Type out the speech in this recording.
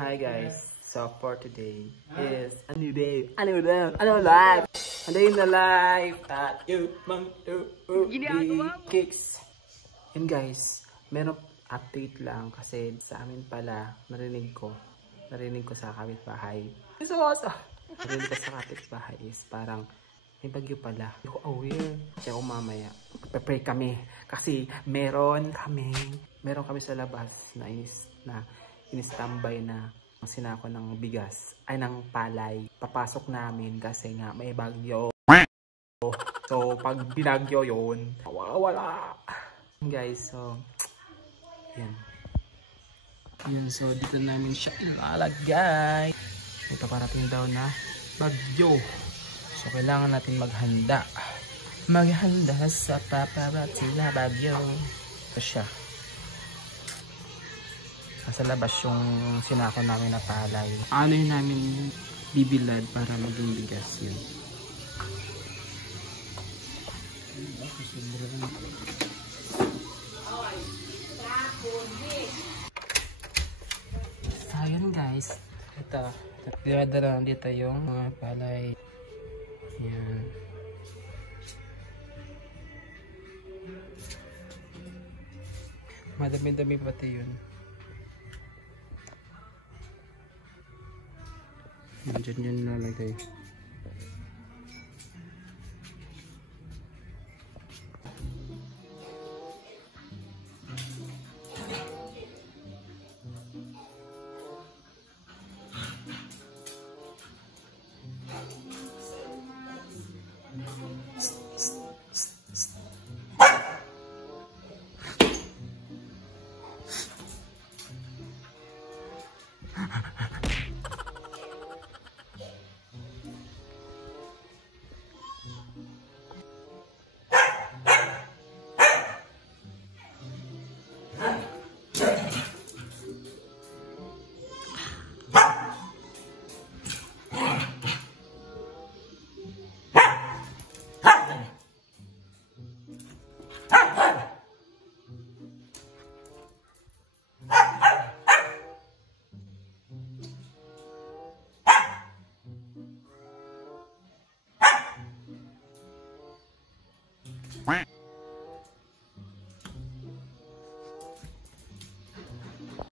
Hi guys, so for today is a new day, a new life, a day in the life at you mang kicks. And guys, meron update lang kasi sa amin pala, narinig ko sa kapitbahay. Narinig ko sa kapitbahay is parang may bagyo pala. Hindi ko aware. Kaya ako mamaya, pray kami kasi meron kami sa labas na in-standby na sinako ng bigas ay ng palay. Papasok namin kasi nga may bagyo. So pag binagyo yun, wala. Guys, so yan, so dito namin siya ilalagay. Ito parating daw na bagyo. So kailangan natin maghanda sa paparating na bagyo. Ito siya. Nasa labas yung sinako namin na palay. Ano yun namin bibilad para maging bigas yun. So yun guys. Ito. Dinadala dito yung mga palay. Yan. Madami-dami pati yun. Diyan yun lalagay.